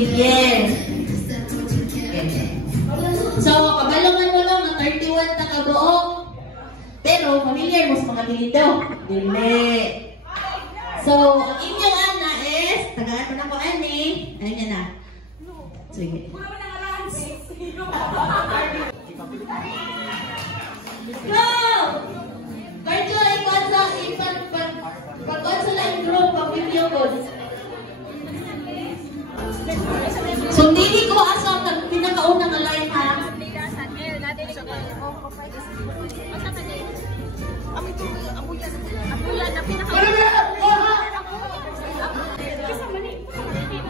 Yes. Okay. So, kabalungan mo lang na 31 na kabuok. Pero, familiar mo sa mga bilito? Dili. So, ang inyong ana is, tagaan mo na ko, ani. Ayan na. Sige. Go! Karjo, ikot sa pag-on sa line group, pag-video ko. So, hindi ko asa ang pinakaunang line, ha?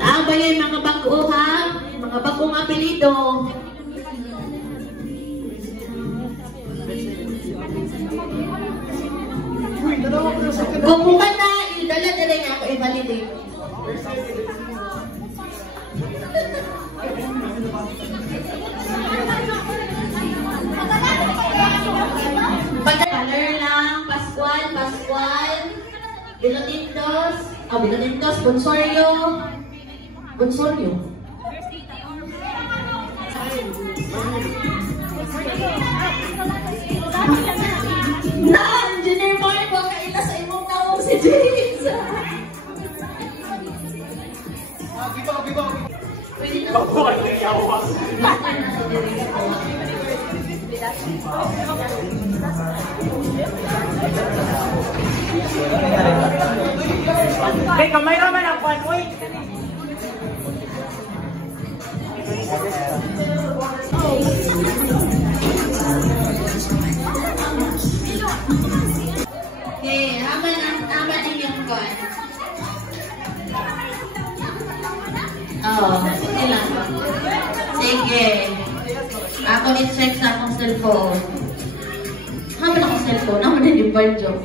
Ang ba yan mga bago, ha? Mga bagong apelido. Kung mukha na, idala-dala niya ako i-validate. Color lang, Pascual, Bilotintos, Bonsorio. Engineer Boy, huwag ka ila sa imong naong si James. Pwede na po. Hey, kamay naman ang kwan, uy! Okay, aman yung kwan. Sige lang. Sige. Ako ni-check sa akong cellphone. Haman akong cellphone. Haman din yung bar job.